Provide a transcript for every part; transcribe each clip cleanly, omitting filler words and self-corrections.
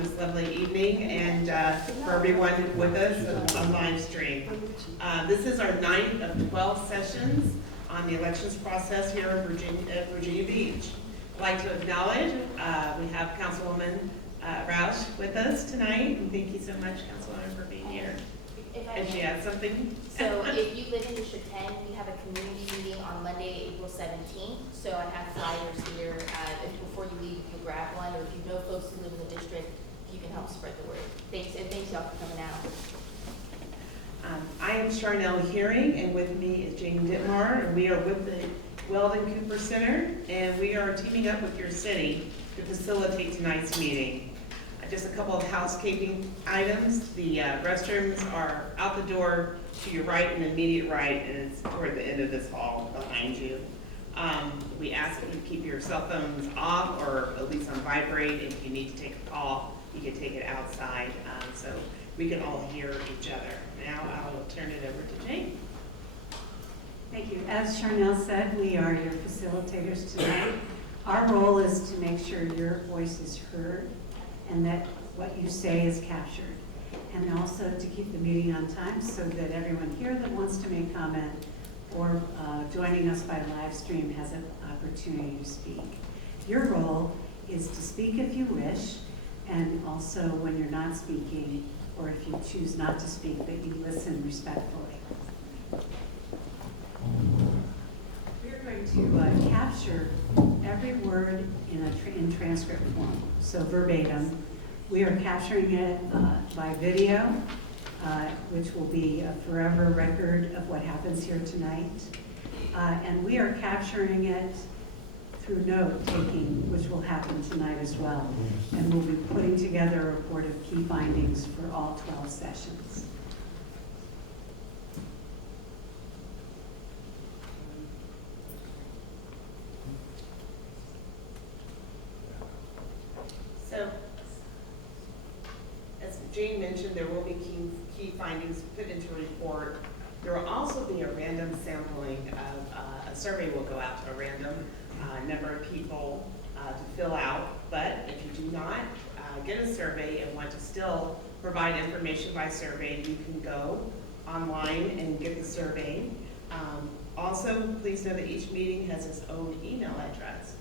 on this lovely evening, and for everyone with us on live stream. This is our 9th of 12 sessions on the elections process here in Virginia Beach. I'd like to acknowledge we have Councilwoman Roush with us tonight, and thank you so much, Councilwoman, for being here. And she has something. So if you live in District 10, we have a community meeting on Monday, April 17th. So I have flyers here. If before you leave, you can grab one, or if you know folks who live in the district, you can help spread the word. Thanks, and thanks y'all for coming out. I am Charnel Hearing, and with me is Jane Dittmar, and we are with the Weldon Cooper Center, and we are teaming up with your city to facilitate tonight's meeting. Just a couple of housekeeping items. The restrooms are out the door to your right and immediate right, and it's toward the end of this hall behind you. We ask that you keep your cell phones off or at least on vibrate. If you need to take a call, you can take it outside so we can all hear each other. Now I'll turn it over to Jane. Thank you. As Charnel said, we are your facilitators tonight. Our role is to make sure your voice is heard and that what you say is captured. And also to keep the meeting on time so that everyone here that wants to make comment or joining us by live stream has an opportunity to speak. Your role is to speak if you wish, and also when you're not speaking, or if you choose not to speak, that you listen respectfully. We're going to capture every word in transcript form, so verbatim. We are capturing it by video, which will be a forever record of what happens here tonight. And we are capturing it through note-taking, which will happen tonight as well. And we'll be putting together a report of key findings for all 12 sessions. So, as Jane mentioned, there will be key findings put into a report. There will also be a random sampling of a survey will go out to a random number of people to fill out. But if you do not get a survey and want to still provide information by survey, you can go online and get the survey. Also, please know that each meeting has its own email address.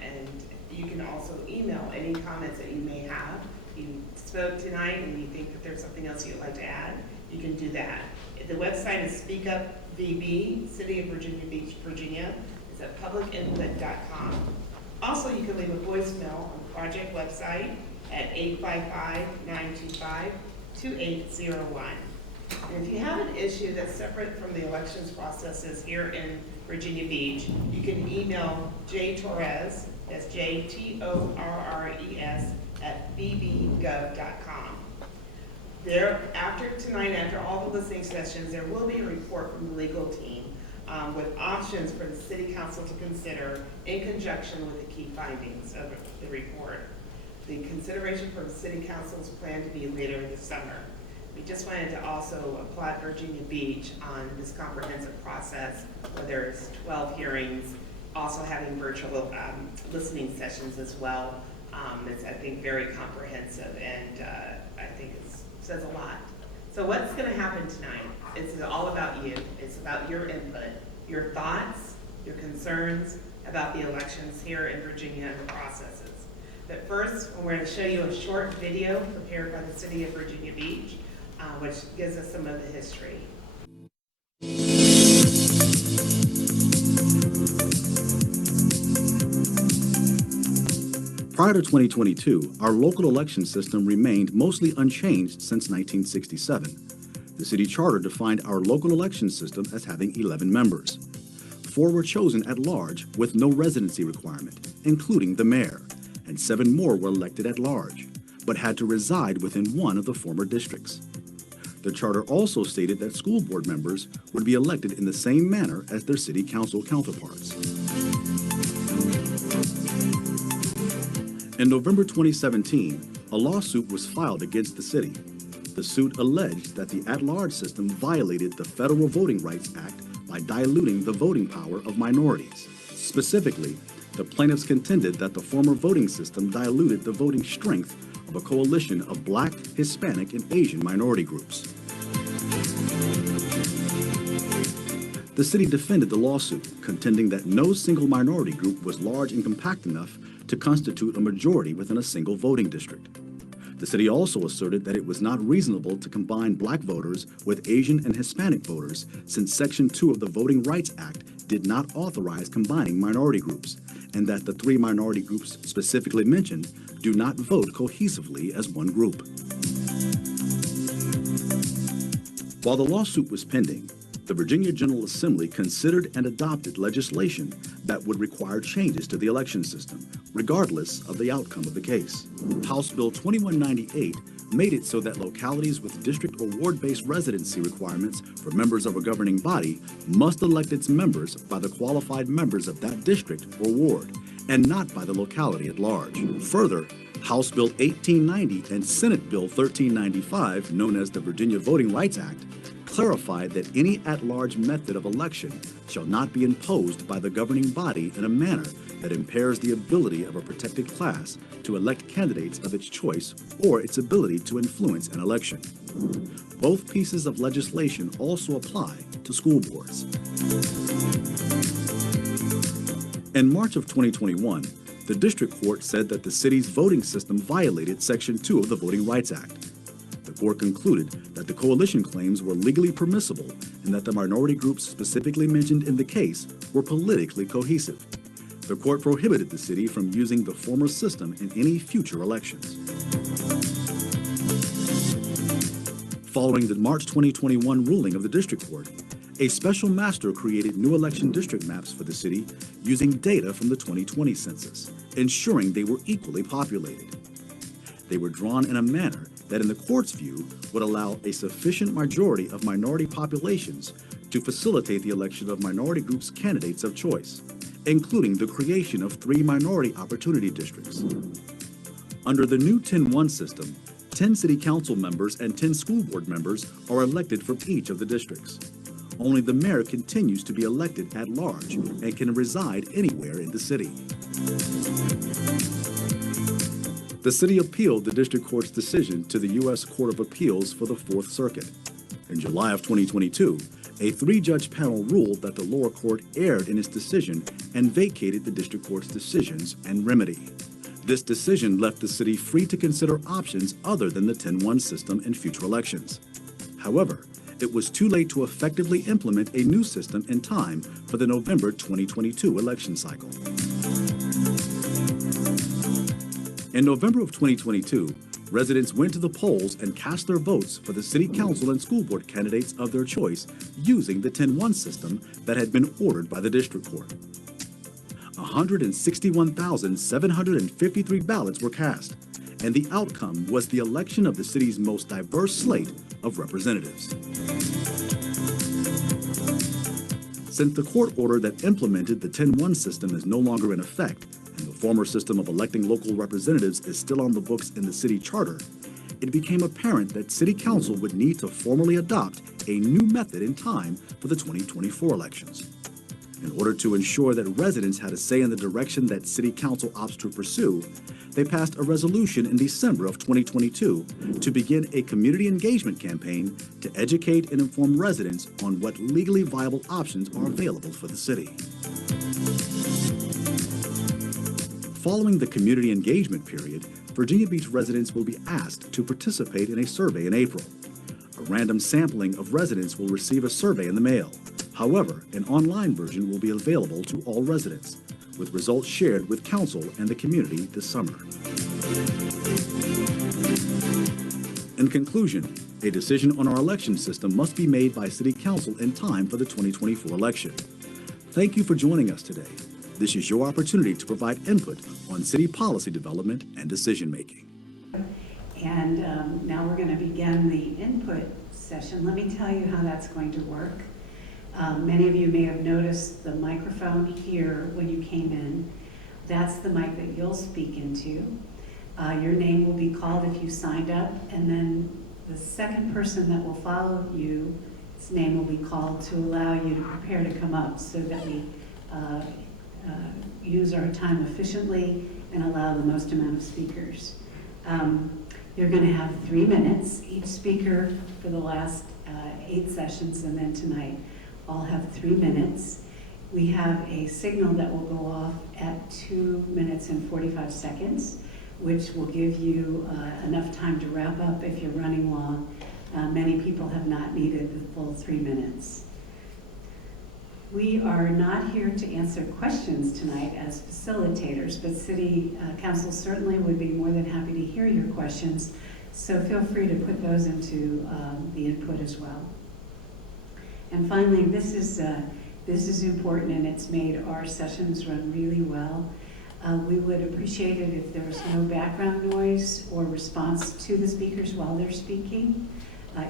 And you can also email any comments that you may have. You spoke tonight and you think that there's something else you'd like to add, you can do that. The website is Speak Up VB, City of Virginia Beach, Virginia. It's at publicinput.com. Also, you can leave a voicemail on the project website at 855-925-2801. And if you have an issue that's separate from the elections processes here in Virginia Beach, you can email J Torres, that's JTORRES, at bbgov.com. There, after tonight, after all the listening sessions, there will be a report from the legal team with options for the City Council to consider in conjunction with the key findings of the report. The consideration for the City Council is planned to be later this summer. We just wanted to also applaud Virginia Beach on this comprehensive process, where there's 12 hearings, also having virtual listening sessions as well. It's, I think, very comprehensive, and I think it says a lot. So what's going to happen tonight? It's all about you. It's about your input, your thoughts, your concerns about the elections here in Virginia and the processes. But first, we're going to show you a short video prepared by the City of Virginia Beach, which gives us some of the history. Prior to 2022, our local election system remained mostly unchanged since 1967. The city charter defined our local election system as having 11 members. 4 were chosen at large with no residency requirement, including the mayor, and 7 more were elected at large, but had to reside within one of the former districts. The charter also stated that school board members would be elected in the same manner as their city council counterparts. In November 2017, a lawsuit was filed against the city. The suit alleged that the at-large system violated the Federal Voting Rights Act by diluting the voting power of minorities. Specifically, the plaintiffs contended that the former voting system diluted the voting strength of a coalition of Black, Hispanic, and Asian minority groups. The city defended the lawsuit, contending that no single minority group was large and compact enough to constitute a majority within a single voting district. The city also asserted that it was not reasonable to combine Black voters with Asian and Hispanic voters, since Section 2 of the Voting Rights Act did not authorize combining minority groups, and that the three minority groups specifically mentioned do not vote cohesively as one group. While the lawsuit was pending, the Virginia General Assembly considered and adopted legislation that would require changes to the election system, regardless of the outcome of the case. House Bill 2198 made it so that localities with district or ward-based residency requirements for members of a governing body must elect its members by the qualified members of that district or ward, and not by the locality at large. Further, House Bill 1890 and Senate Bill 1395, known as the Virginia Voting Rights Act, clarified that any at-large method of election shall not be imposed by the governing body in a manner that impairs the ability of a protected class to elect candidates of its choice or its ability to influence an election. Both pieces of legislation also apply to school boards. In March of 2021, the district court said that the city's voting system violated Section 2 of the Voting Rights Act. The court concluded that the coalition claims were legally permissible and that the minority groups specifically mentioned in the case were politically cohesive. The court prohibited the city from using the former system in any future elections. Following the March 2021 ruling of the district court, a special master created new election district maps for the city using data from the 2020 census, ensuring they were equally populated. They were drawn in a manner that in the court's view would allow a sufficient majority of minority populations to facilitate the election of minority groups' candidates of choice, including the creation of 3 minority opportunity districts. Under the new 10-1 system, 10 city council members and 10 school board members are elected from each of the districts. Only the mayor continues to be elected at large and can reside anywhere in the city. The city appealed the district court's decision to the U.S. Court of Appeals for the Fourth Circuit. In July of 2022, a 3-judge panel ruled that the lower court erred in its decision and vacated the district court's decisions and remedy. This decision left the city free to consider options other than the 10-1 system in future elections. However, it was too late to effectively implement a new system in time for the November 2022 election cycle. In November of 2022, residents went to the polls and cast their votes for the city council and school board candidates of their choice using the 10-1 system that had been ordered by the district court. 161,753 ballots were cast, and the outcome was the election of the city's most diverse slate of representatives. Since the court order that implemented the 10-1 system is no longer in effect, and the former system of electing local representatives is still on the books in the city charter, it became apparent that City Council would need to formally adopt a new method in time for the 2024 elections. In order to ensure that residents had a say in the direction that City Council opts to pursue, they passed a resolution in December of 2022 to begin a community engagement campaign to educate and inform residents on what legally viable options are available for the city. Following the community engagement period, Virginia Beach residents will be asked to participate in a survey in April. A random sampling of residents will receive a survey in the mail. However, an online version will be available to all residents, with results shared with council and the community this summer. In conclusion, a decision on our election system must be made by City Council in time for the 2024 election. Thank you for joining us today. This is your opportunity to provide input on city policy development and decision-making. And now we're going to begin the input session. Let me tell you how that's going to work. Many of you may have noticed the microphone here when you came in. That's the mic that you'll speak into. Your name will be called if you signed up, and then the second person that will follow you, his name will be called to allow you to prepare to come up so that we use our time efficiently and allow the most amount of speakers. You're going to have 3 minutes. Each speaker for the last 8 sessions and then tonight all have 3 minutes. We have a signal that will go off at 2 minutes and 45 seconds, which will give you enough time to wrap up if you're running long. Many people have not needed the full 3 minutes. We are not here to answer questions tonight as facilitators, but City Council certainly would be more than happy to hear your questions, so feel free to put those into the input as well. And finally, this is important, and it's made our sessions run really well. We would appreciate it if there was no background noise or response to the speakers while they're speaking.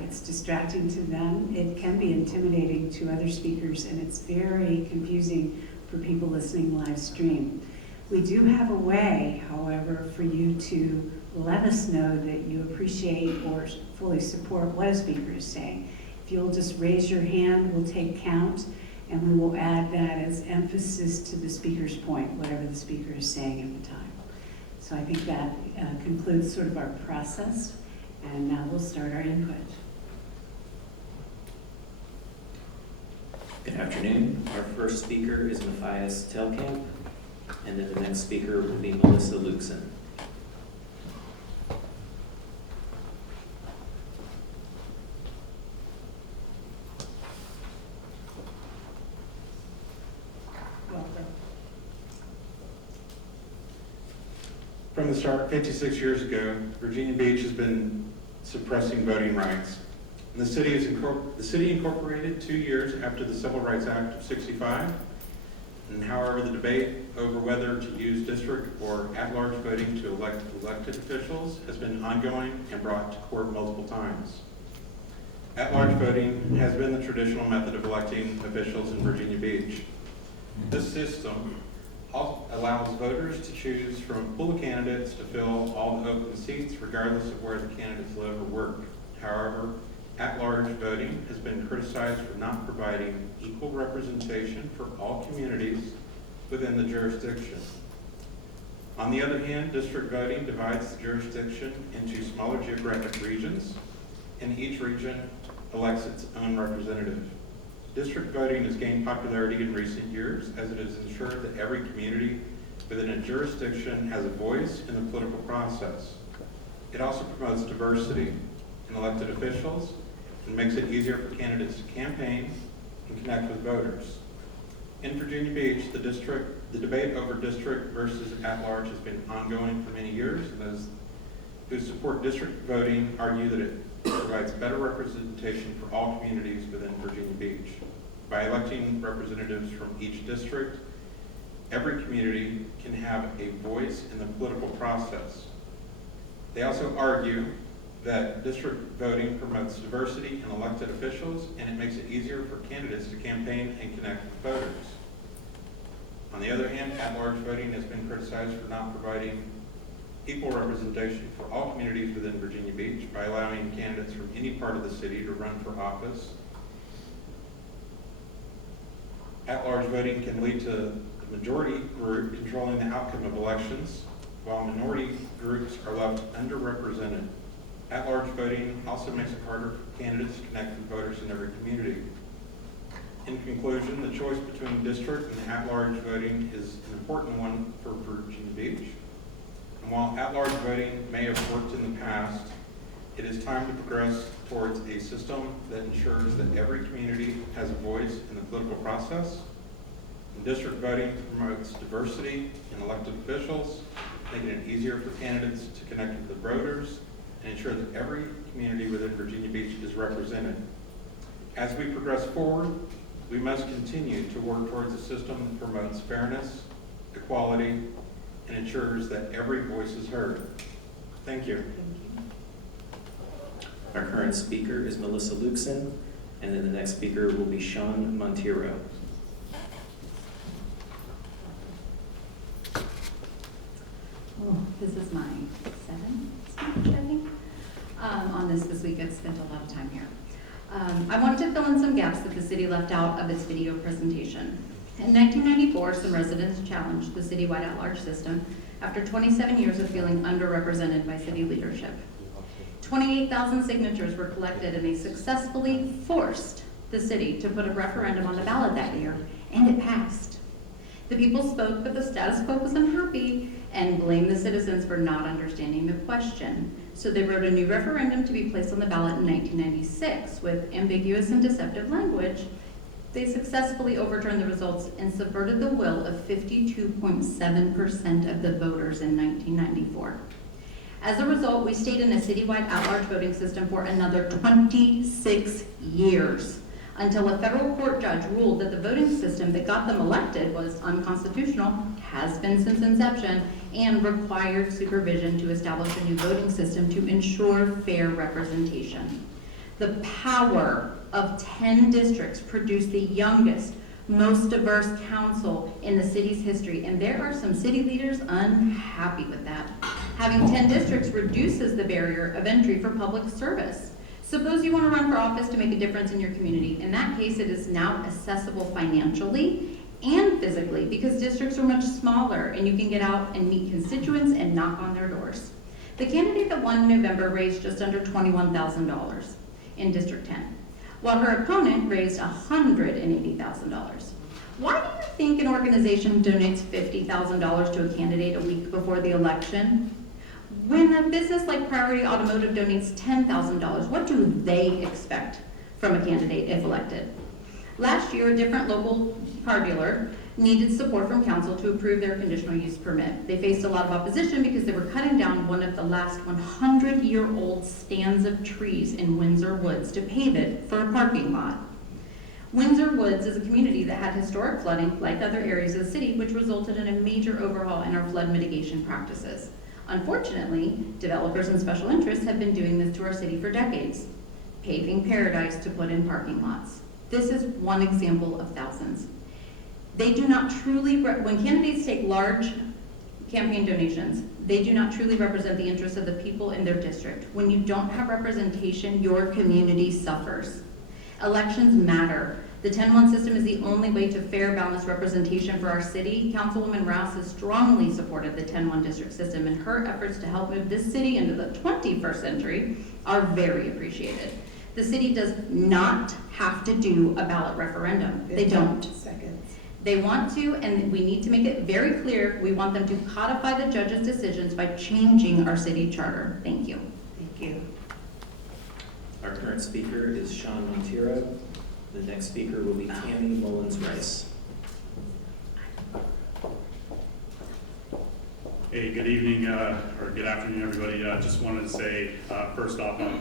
It's distracting to them. It can be intimidating to other speakers, and it's very confusing for people listening live stream. We do have a way, however, for you to let us know that you appreciate or fully support what a speaker is saying. If you'll just raise your hand, we'll take count, and we will add that as emphasis to the speaker's point, whatever the speaker is saying at the time. So I think that concludes sort of our process. And now we'll start our input. Good afternoon. Our first speaker is Matthias Telkamp, and then the next speaker will be Melissa Luxon. Welcome. From the start, 56 years ago, Virginia Beach has been suppressing voting rights. And the city incorporated 2 years after the Civil Rights Act of '65. And however, the debate over whether to use district or at-large voting to elect elected officials has been ongoing and brought to court multiple times. At-large voting has been the traditional method of electing officials in Virginia Beach. This system allows voters to choose from a pool of candidates to fill all the open seats regardless of where the candidates live or work. However, at-large voting has been criticized for not providing equal representation for all communities within the jurisdiction. On the other hand, district voting divides the jurisdiction into smaller geographic regions, and each region elects its own representative. District voting has gained popularity in recent years as it has ensured that every community within a jurisdiction has a voice in the political process. It also promotes diversity in elected officials and makes it easier for candidates to campaign and connect with voters. In Virginia Beach, the debate over district versus at-large has been ongoing for many years, and those who support district voting argue that it provides better representation for all communities within Virginia Beach. By electing representatives from each district, every community can have a voice in the political process. They also argue that district voting promotes diversity in elected officials, and it makes it easier for candidates to campaign and connect with voters. On the other hand, at-large voting has been criticized for not providing equal representation for all communities within Virginia Beach by allowing candidates from any part of the city to run for office. At-large voting can lead to the majority group controlling the outcome of elections, while minority groups are left underrepresented. At-large voting also makes it harder for candidates to connect with voters in every community. In conclusion, the choice between district and at-large voting is an important one for Virginia Beach. And while at-large voting may have worked in the past, it is time to progress towards a system that ensures that every community has a voice in the political process. And district voting promotes diversity in elected officials, making it easier for candidates to connect with the voters and ensure that every community within Virginia Beach is represented. As we progress forward, we must continue to work towards a system that promotes fairness, equality, and ensures that every voice is heard. Thank you. Our current speaker is Melissa Luxon, and then the next speaker will be Sean Monteiro. Oh, this is my 7th speech, I think. On this week. I've spent a lot of time here. I wanted to fill in some gaps that the city left out of its video presentation. In 1994, some residents challenged the citywide at-large system after 27 years of feeling underrepresented by city leadership. 28,000 signatures were collected, and they successfully forced the city to put a referendum on the ballot that year, and it passed. The people spoke, but the status quo was unhappy and blamed the citizens for not understanding the question. So they wrote a new referendum to be placed on the ballot in 1996 with ambiguous and deceptive language. They successfully overturned the results and subverted the will of 52.7% of the voters in 1994. As a result, we stayed in a citywide at-large voting system for another 26 years until a federal court judge ruled that the voting system that got them elected was unconstitutional, has been since inception, and required supervision to establish a new voting system to ensure fair representation. The power of 10 districts produced the youngest, most diverse council in the city's history, and there are some city leaders unhappy with that. Having 10 districts reduces the barrier of entry for public service. Suppose you want to run for office to make a difference in your community. In that case, it is now accessible financially and physically because districts are much smaller and you can get out and meet constituents and knock on their doors. The candidate that won in November raised just under $21,000 in District 10, while her opponent raised $180,000. Why do you think an organization donates $50,000 to a candidate a week before the election? When a business like Priority Automotive donates $10,000, what do they expect from a candidate if elected? Last year, a different local car dealer needed support from council to approve their conditional use permit. They faced a lot of opposition because they were cutting down one of the last 100-year-old stands of trees in Windsor Woods to pave it for a parking lot. Windsor Woods is a community that had historic flooding, like other areas of the city, which resulted in a major overhaul in our flood mitigation practices. Unfortunately, developers and special interests have been doing this to our city for decades, paving paradise to put in parking lots. This is one example of thousands. They do not truly, when candidates take large campaign donations, they do not truly represent the interests of the people in their district. When you don't have representation, your community suffers. Elections matter. The 10-1 system is the only way to fair, balanced representation for our city. Councilwoman Rouse has strongly supported the 10-1 district system, and her efforts to help move this city into the 21st century are very appreciated. The city does not have to do a ballot referendum. They don't. They want to, and we need to make it very clear, we want them to codify the judge's decisions by changing our city charter. Thank you. Thank you. Our current speaker is Sean Monteiro. The next speaker will be Tammy Mullins-Rice. Hey, good evening, or good afternoon, everybody. Just wanted to say, first off, I'm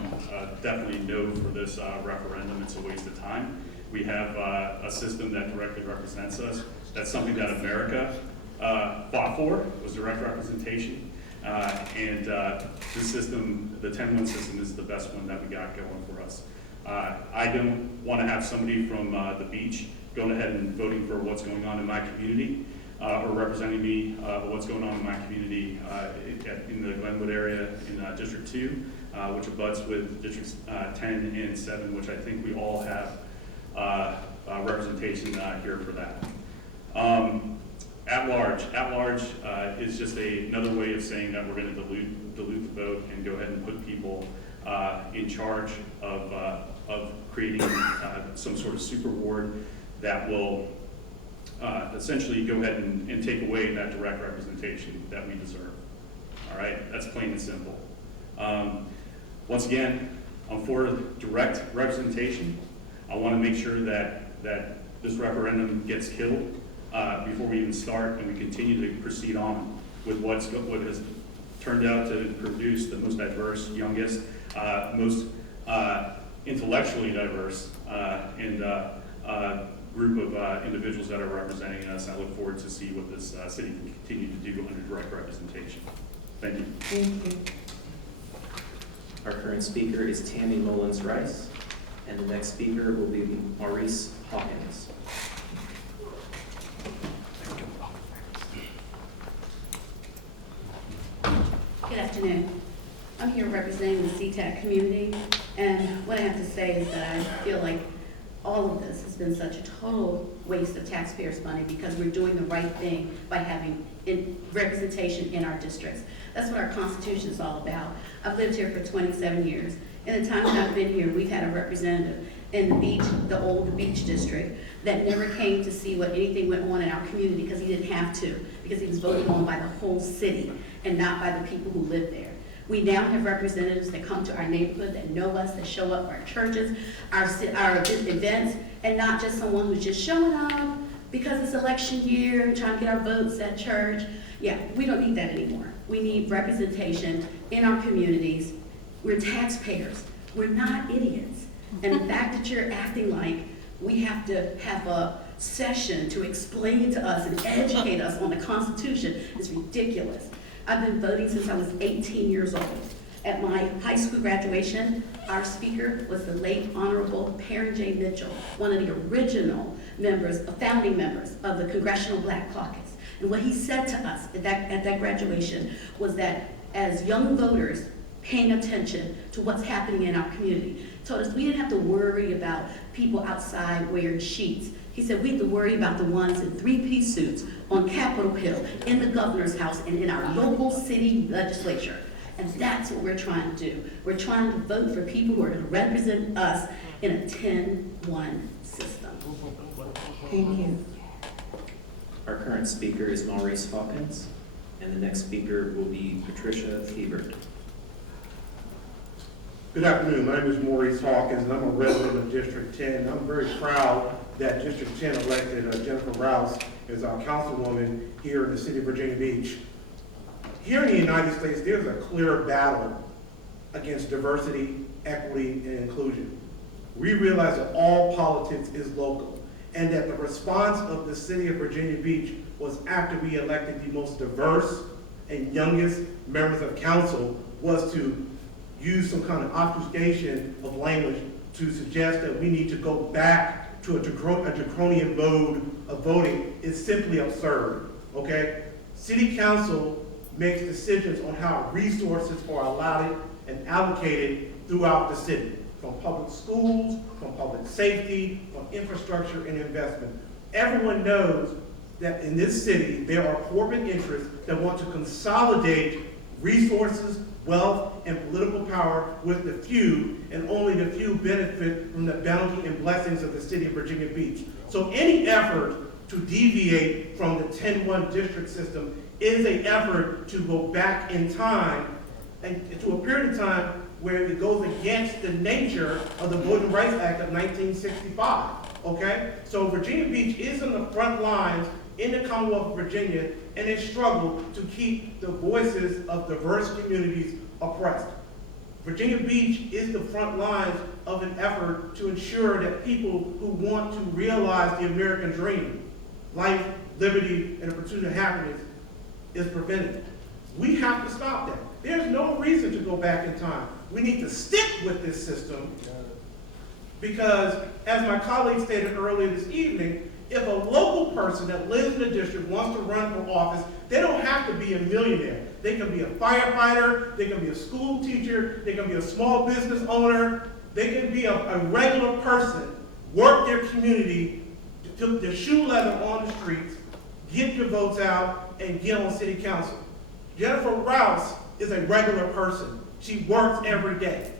definitely no for this referendum. It's a waste of time. We have a system that directly represents us. That's something that America fought for, was direct representation. And this system, the 10-1 system, is the best one that we got going for us. I don't want to have somebody from the beach going ahead and voting for what's going on in my community or representing me what's going on in my community in the Glenwood area in District 2, which abuts with Districts 10 and 7, which I think we all have representation here for that. At large is just another way of saying that we're going to dilute the vote and go ahead and put people in charge of creating some sort of super ward that will essentially go ahead and take away that direct representation that we deserve. All right, that's plain and simple. Once again, I'm for direct representation. I want to make sure that this referendum gets killed before we even start, and we continue to proceed on with what has turned out to produce the most diverse, youngest, most intellectually diverse and group of individuals that are representing us. I look forward to see what this city can continue to do under direct representation. Thank you. Thank you. Our current speaker is Tammy Mullins-Rice, and the next speaker will be Maurice Hawkins. Good afternoon. I'm here representing the CTAC community, and what I have to say is that I feel like all of this has been such a total waste of taxpayers' money because we're doing the right thing by having representation in our districts. That's what our Constitution is all about. I've lived here for 27 years. In the time that I've been here, we've had a representative in the old beach district that never came to see what anything went on in our community because he didn't have to, because he was voted on by the whole city and not by the people who live there. We now have representatives that come to our neighborhood, that know us, that show up at our churches, our events, and not just someone who's just showing up because it's election year, trying to get our votes at church. Yeah, we don't need that anymore. We need representation in our communities. We're taxpayers. We're not idiots. And the fact that you're acting like we have to have a session to explain to us and educate us on the Constitution is ridiculous. I've been voting since I was 18 years old. At my high school graduation, our speaker was the late Honorable Perrin J. Mitchell, one of the original members, founding members of the Congressional Black Caucus. And what he said to us at that graduation was that as young voters paying attention to what's happening in our community, told us we didn't have to worry about people outside wearing sheets. He said we have to worry about the ones in three-piece suits on Capitol Hill, in the governor's house, and in our local city legislature. And that's what we're trying to do. We're trying to vote for people who are going to represent us in a 10-1 system. Thank you. Our current speaker is Maurice Hawkins, and the next speaker will be Patricia Thiebert. Good afternoon. My name is Maurice Hawkins, and I'm a resident of District 10. I'm very proud that District 10 elected Jennifer Rouse as our councilwoman here in the city of Virginia Beach. Here in the United States, there's a clear battle against diversity, equity, and inclusion. We realize that all politics is local, and that the response of the city of Virginia Beach was, after we elected the most diverse and youngest members of council, was to use some kind of obfuscation of language to suggest that we need to go back to a draconian mode of voting. Is simply absurd, okay? City council makes decisions on how resources are allotted and allocated throughout the city, from public schools, from public safety, from infrastructure and investment. Everyone knows that in this city, there are corporate interests that want to consolidate resources, wealth, and political power with the few, and only the few benefit from the bounty and blessings of the city of Virginia Beach. So any effort to deviate from the 10-1 district system is an effort to go back in time and to a period of time where it goes against the nature of the Voting Rights Act of 1965, okay? So Virginia Beach is in the front lines in the Commonwealth of Virginia in its struggle to keep the voices of diverse communities oppressed. Virginia Beach is the front lines of an effort to ensure that people who want to realize the American dream, life, liberty, and the pursuit of happiness, is prevented. We have to stop that. There's no reason to go back in time. We need to stick with this system because, as my colleague stated earlier this evening, if a local person that lives in the district wants to run for office, they don't have to be a millionaire. They can be a firefighter, they can be a school teacher, they can be a small business owner, they can be a regular person, work their community, put their shoe leather on the streets, get your votes out, and get on city council. Jennifer Rouse is a regular person. She works every day,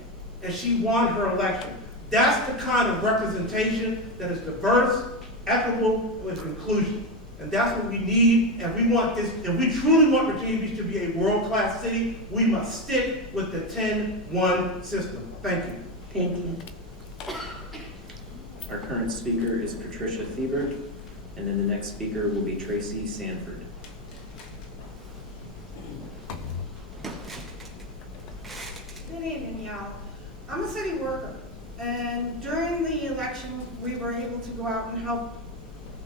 and she won her election. That's the kind of representation that is diverse, equitable, with inclusion. And that's what we need, and we want this. If we truly want Virginia Beach to be a world-class city, we must stick with the 10-1 system. Thank you. Thank you. Our current speaker is Patricia Thiebert, and then the next speaker will be Tracy Sanford. Good evening, y'all. I'm a city worker, and during the election, we were able to go out and help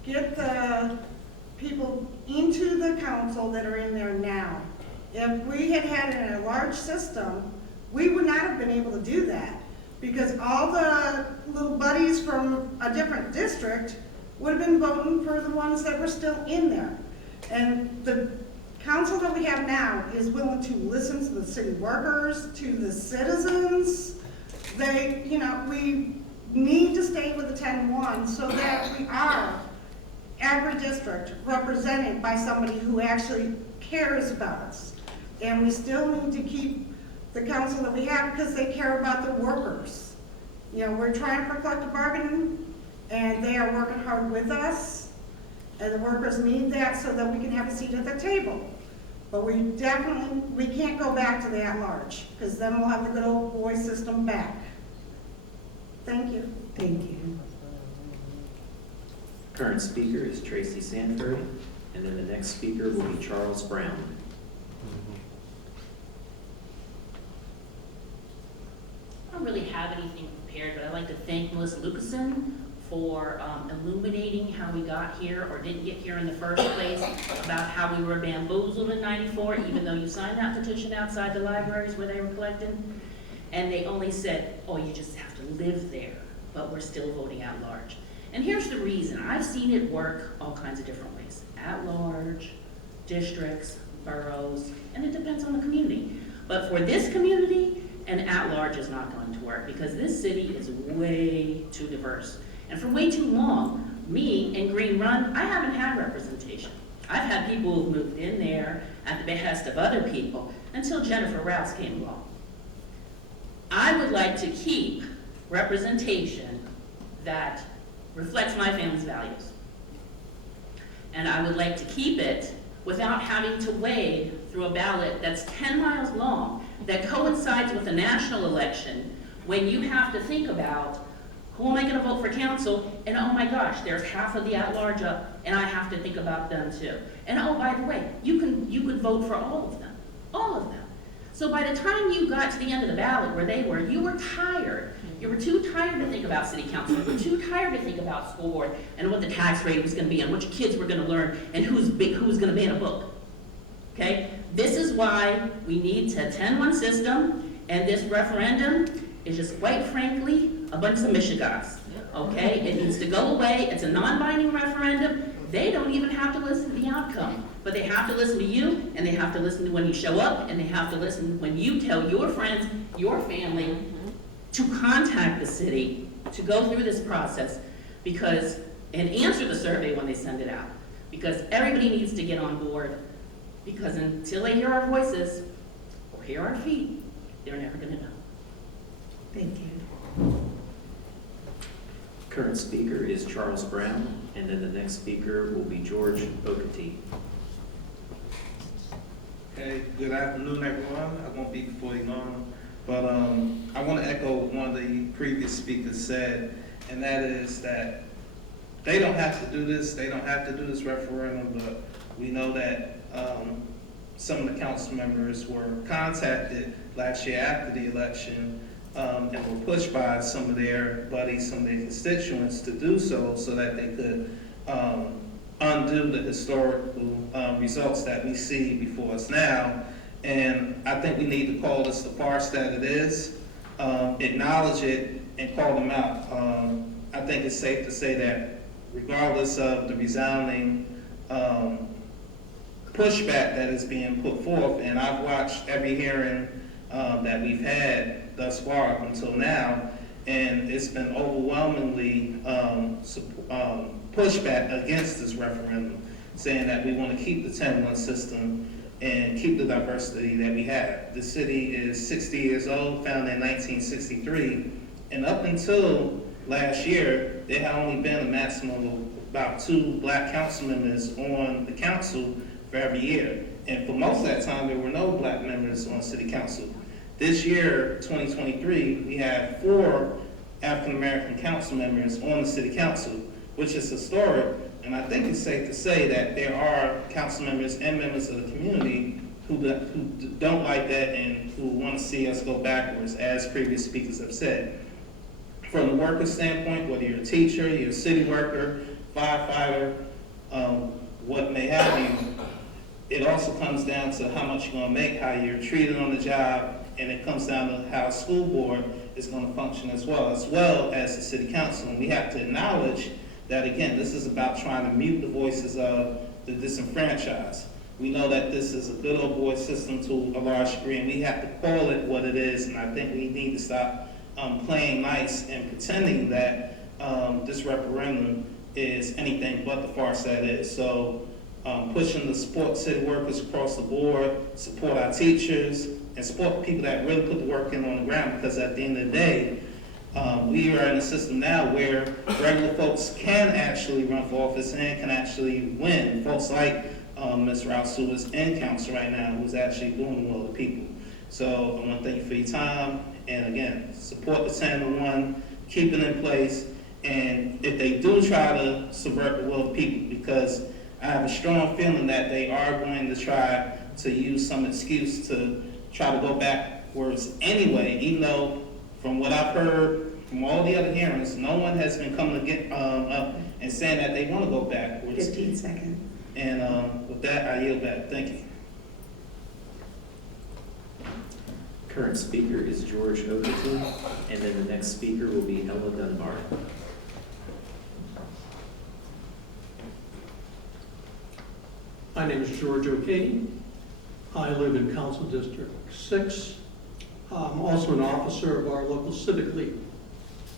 get the people into the council that are in there now. If we had had a large system, we would not have been able to do that because all the little buddies from a different district would have been voting for the ones that were still in there. And the council that we have now is willing to listen to the city workers, to the citizens. They, you know, we need to stay with the 10-1 so that we are, every district, represented by somebody who actually cares about us. And we still need to keep the council that we have because they care about the workers. You know, we're trying for collective bargaining, and they are working hard with us, and the workers need that so that we can have a seat at the table. But we can't go back to the at-large, because then we'll have the good old boy system back. Thank you. Thank you. Current speaker is Tracy Sanford, and then the next speaker will be Charles Brown. I don't really have anything prepared, but I'd like to thank Melissa Lucasen for illuminating how we got here or didn't get here in the first place, about how we were bamboozled in '94, even though you signed that petition outside the libraries where they were collecting. And they only said, oh, you just have to live there, but we're still voting at large. And here's the reason. I've seen it work all kinds of different ways. At large, districts, boroughs, and it depends on the community. But for this community, an at-large is not going to work because this city is way too diverse. And for way too long, me and Green Run, I haven't had representation. I've had people who've moved in there at the behest of other people until Jennifer Rouse came along. I would like to keep representation that reflects my family's values. And I would like to keep it without having to wade through a ballot that's 10 miles long, that coincides with a national election, when you have to think about, who am I gonna vote for council? And oh my gosh, there's half of the at-large up, and I have to think about them too. And oh, by the way, you could vote for all of them, all of them. So by the time you got to the end of the ballot where they were, you were tired. You were too tired to think about city council. You were too tired to think about school board and what the tax rate was gonna be and which kids were gonna learn and who's gonna be in a book, okay? This is why we need a 10-1 system, and this referendum is just, quite frankly, a bunch of mishigas, okay? It needs to go away. It's a non-binding referendum. They don't even have to listen to the outcome, but they have to listen to you, and they have to listen to when you show up, and they have to listen when you tell your friends, your family, to contact the city, to go through this process, because, and answer the survey when they send it out, because everybody needs to get on board, because until they hear our voices, or hear our feet, they're never gonna know. Thank you. Current speaker is Charles Brown, and then the next speaker will be George Okati. Okay, good afternoon, everyone. I won't be before you long, but I want to echo what one of the previous speakers said, and that is that they don't have to do this. They don't have to do this referendum, but we know that some of the council members were contacted last year after the election and were pushed by some of their buddies, some of their constituents to do so that they could undo the historical results that we see before us now. And I think we need to call this the farce that it is, acknowledge it, and call them out. I think it's safe to say that regardless of the resounding pushback that is being put forth, and I've watched every hearing that we've had thus far up until now, and it's been overwhelmingly pushback against this referendum, saying that we want to keep the 10-1 system and keep the diversity that we have. The city is 60 years old, founded in 1963, and up until last year, there had only been a maximum of about 2 black council members on the council for every year. And for most of that time, there were no black members on city council. This year, 2023, we have 4 African-American council members on the city council, which is historic. And I think it's safe to say that there are council members and members of the community who don't like that and who want to see us go backwards, as previous speakers have said. From the worker standpoint, whether you're a teacher, you're a city worker, firefighter, what may have you, it also comes down to how much you're going to make, how you're treated on the job, and it comes down to how a school board is going to function as well as the city council. And we have to acknowledge that, again, this is about trying to mute the voices of the disenfranchised. We know that this is a good old boy system to a large degree, and we have to call it what it is, and I think we need to stop playing nice and pretending that this referendum is anything but the farce that is. So pushing to support city workers across the board, support our teachers, and support people that really put the work in on the ground, because at the end of the day, we are in a system now where regular folks can actually run for office and can actually win. Folks like Ms. Rouse, who is in council right now, who's actually doing the will of the people. So I want to thank you for your time, and again, support the 10-1, keep it in place, and if they do try to subvert the will of the people, because I have a strong feeling that they are going to try to use some excuse to try to go backwards anyway, even though from what I've heard from all the other hearings, no one has been coming to get up and saying that they want to go backwards. 15 seconds. And with that, I yield back. Thank you. Current speaker is George Overton, and then the next speaker will be Ella Dunbar. My name is George O'Kady. I live in Council District 6. I'm also an officer of our local civic league.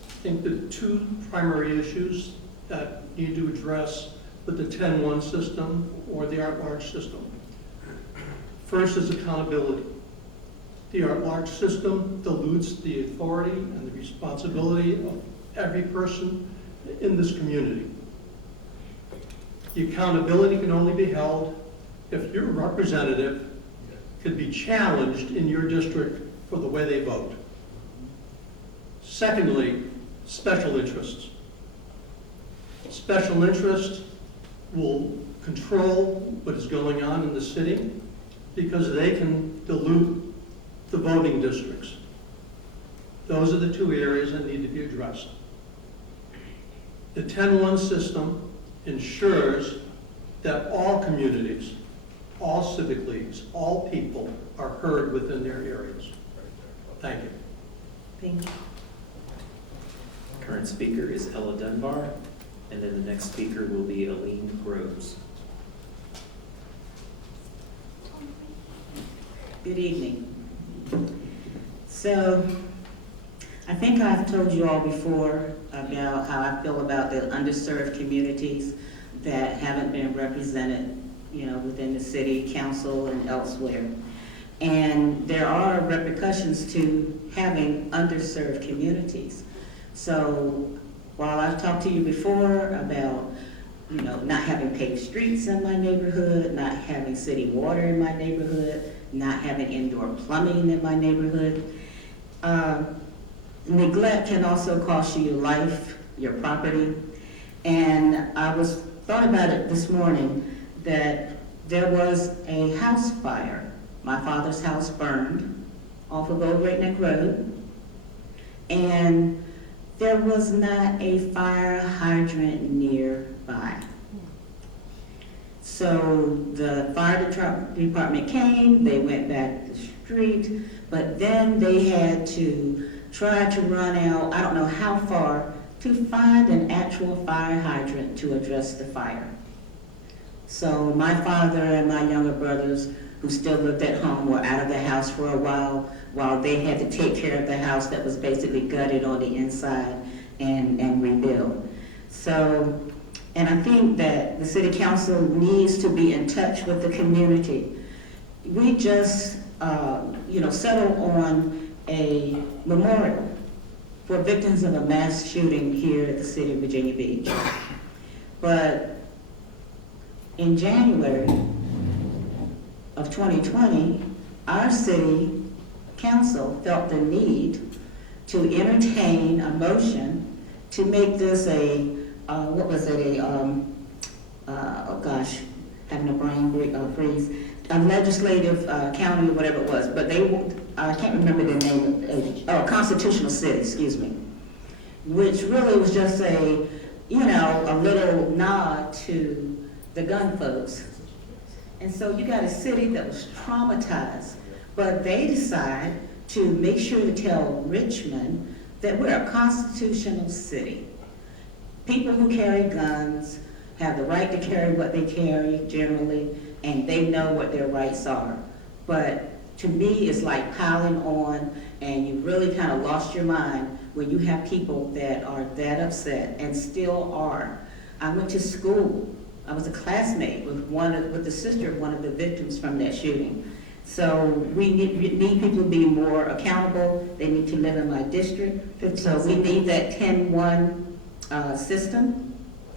I think the two primary issues that need to address with the 10-1 system or the at-large system. First is accountability. The at-large system dilutes the authority and the responsibility of every person in this community. The accountability can only be held if your representative could be challenged in your district for the way they vote. Secondly, special interests. Special interests will control what is going on in the city because they can dilute the voting districts. Those are the two areas that need to be addressed. The 10-1 system ensures that all communities, all civic leagues, all people are heard within their areas. Thank you. Thank you. Current speaker is Ella Dunbar, and then the next speaker will be Aline Groves. Good evening. So, I think I've told you all before about how I feel about the underserved communities that haven't been represented, within the city council and elsewhere. And there are repercussions to having underserved communities. So, while I've talked to you before about, not having paved streets in my neighborhood, not having city water in my neighborhood, not having indoor plumbing in my neighborhood, neglect can also cost you your life, your property. And I thought about it this morning that there was a house fire. My father's house burned off of Old Great Neck Road, and there was not a fire hydrant nearby. So the fire department came, they went back to the street, but then they had to try to run out, I don't know how far, to find an actual fire hydrant to address the fire. So my father and my younger brothers, who still lived at home, were out of the house for a while they had to take care of the house that was basically gutted on the inside and rebuild. So, and I think that the city council needs to be in touch with the community. We just, settled on a memorial for victims of a mass shooting here at the city of Virginia Beach. But in January of 2020, our city council felt the need to entertain a motion to make this having a brain freeze, a legislative county or whatever it was, but I can't remember the name, constitutional city, excuse me, which really was just a little nod to the gun folks. And so you got a city that was traumatized, but they decide to make sure to tell Richmond that we're a constitutional city. People who carry guns have the right to carry what they carry generally, and they know what their rights are. But to me, it's like piling on And you really kind of lost your mind when you have people that are that upset and still are. I went to school. I was a classmate with the sister of one of the victims from that shooting. So we need people to be more accountable. They need to live in my district. So we need that 10-1 system.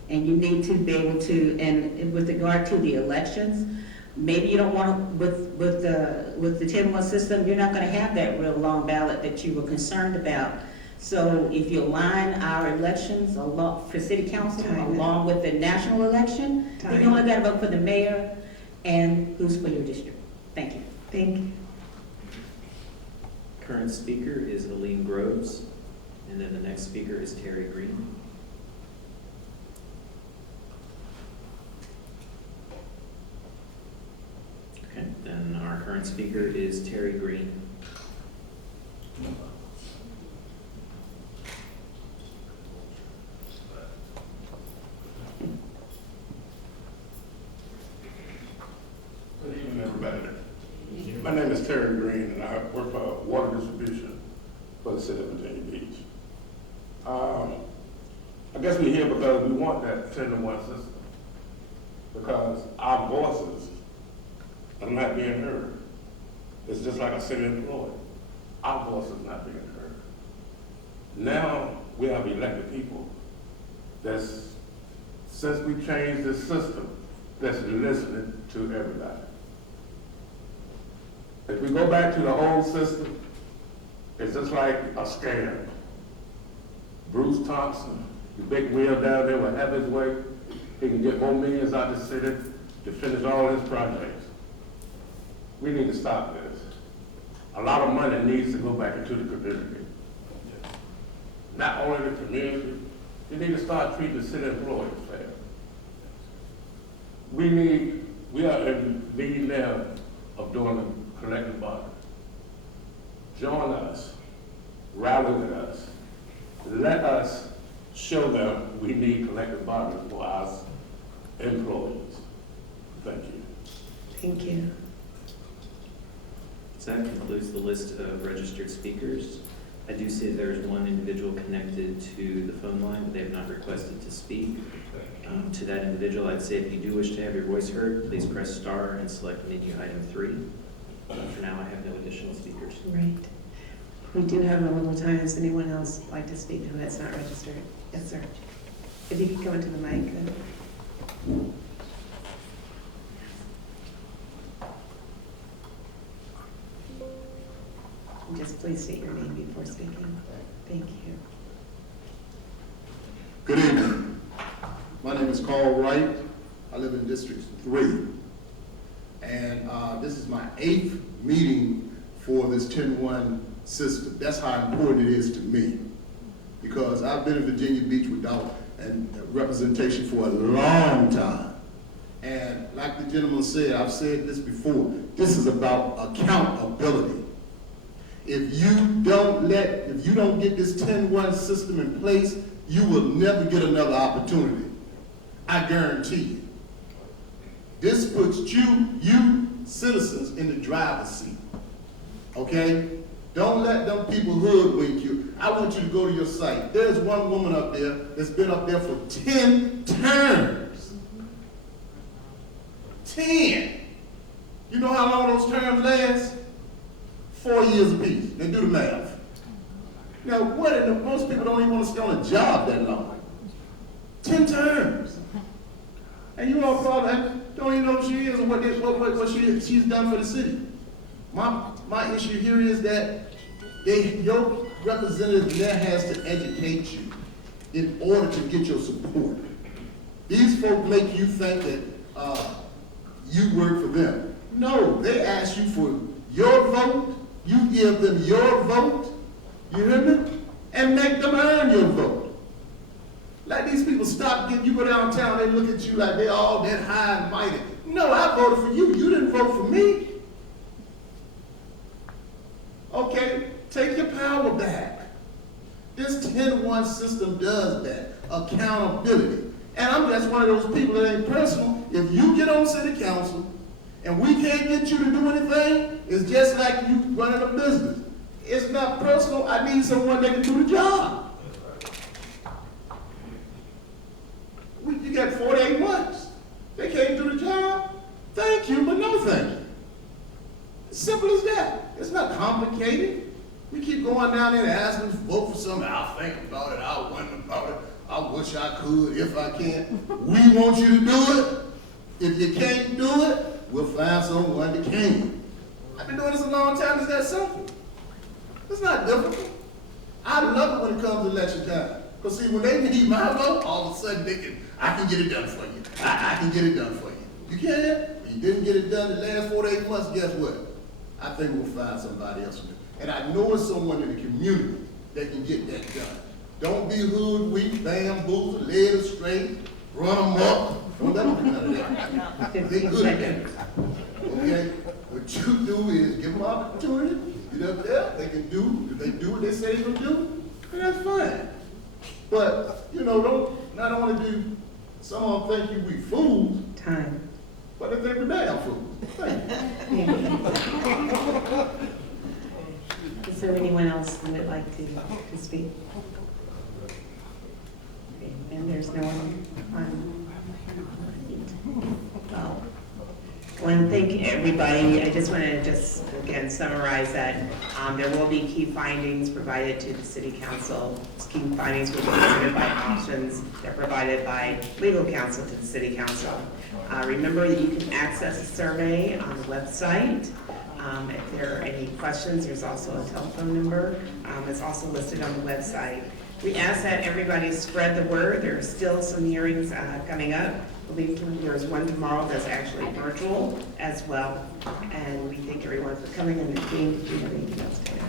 And you need to be able to, and with regard to the elections, maybe you don't want to, with the 10-1 system, you're not going to have that real long ballot that you were concerned about. So if you align our elections for city council along with the national election, then you only got to vote for the mayor and who's for your district. Thank you. Thank you. Current speaker is Aline Groves, and then the next speaker is Terry Green. Okay, then our current speaker is Terry Green. Good evening, everybody. My name is Terry Green, and I work for water distribution for the city of Virginia Beach. I guess we're here because we want that 10-1 system, because our voices are not being heard. It's just like a city employee. Our voice is not being heard. Now we have elected people that's, since we changed this system, that's listening to everybody. If we go back to the old system, it's just like a scam. Bruce Thompson, the big wheel down there will have his way. He can get more millions out of the city to finish all his projects. We need to stop this. A lot of money needs to go back into the community. Not only the community, you need to start treating the city employees fair. We are in need now of doing a collective bargaining. Join us, rally with us. Let us show them we need collective bargaining for our employees. Thank you. Thank you. So that concludes the list of registered speakers. I do see there's one individual connected to the phone line, but they have not requested to speak. To that individual, I'd say if you do wish to have your voice heard, please press star and select menu item 3. For now, I have no additional speakers. Right. We do have a little time. Does anyone else like to speak who has not registered? Yes, sir. If you could come into the mic. Then. Just please state your name before speaking. Thank you. Good evening. My name is Carl Wright. I live in District 3. And this is my 8th meeting for this 10-1 system. That's how important it is to me. Because I've been in Virginia Beach without representation for a long time. And like the gentleman said, I've said this before, this is about accountability. If you don't get this 10-1 system in place, you will never get another opportunity. I guarantee you. This puts you citizens in the driver's seat. Okay? Don't let them people hoodwink you. I want you to go to your site. There's one woman up there that's been up there for 10 terms. 10. You know how long those terms last? 4 years apiece. Now do the math. Now, most people don't even want to stay on a job that long. 10 terms. And you all probably don't even know who she is or what she's done for the city. My issue here is that your representative there has to educate you in order to get your support. These folks make you think that you work for them. No, they ask you for your vote. You give them your vote. You hear me? And make them earn your vote. Let these people stop you go downtown, they look at you like they're all that high and mighty. No, I voted for you. You didn't vote for me. Okay, take your power back. This 10-1 system does that. Accountability. And I'm just one of those people that ain't personal. If you get on city council and we can't get you to do anything, it's just like you running a business. It's not personal. I need someone that can do the job. You got 48 months. They can't do the job. Thank you, but no thank you. As simple as that. It's not complicated. We keep going down there and asking to vote for something. I'll think about it. I'll wonder about it. I wish I could if I can. We want you to do it. If you can't do it, we'll find someone that can. I've been doing this a long time. It's that simple. It's not difficult. I love it when it comes to election time. Because see, when they need my vote, all of a sudden I can get it done for you. I can get it done for you. You can? You didn't get it done the last 48 months, guess what? I think we'll find somebody else to do it. And I know it's someone in the community that can get that done. Don't be hoodwinked, bamboozled, led astray, run them up. Don't let them do none of that. They're good at that. Okay? What you do is give them opportunity, get up there, they can do, if they do what they say they're gonna do, then that's fine. But, you know, not only do some of them think we fools, Time. but they think we're damn fools. Thank you. Is there anyone else who would like to speak? Okay, and there's no one on. Well, I want to thank everybody. I just want to again summarize that there will be key findings provided to the City Council. These key findings will be provided by options. They're provided by legal counsel to the City Council. Remember that you can access the survey on the website. If there are any questions, there's also a telephone number. It's also listed on the website. We ask that everybody spread the word. There are still some hearings coming up. I believe there's one tomorrow that's actually virtual as well. And we thank everyone for coming and being. Do you have anything else to add?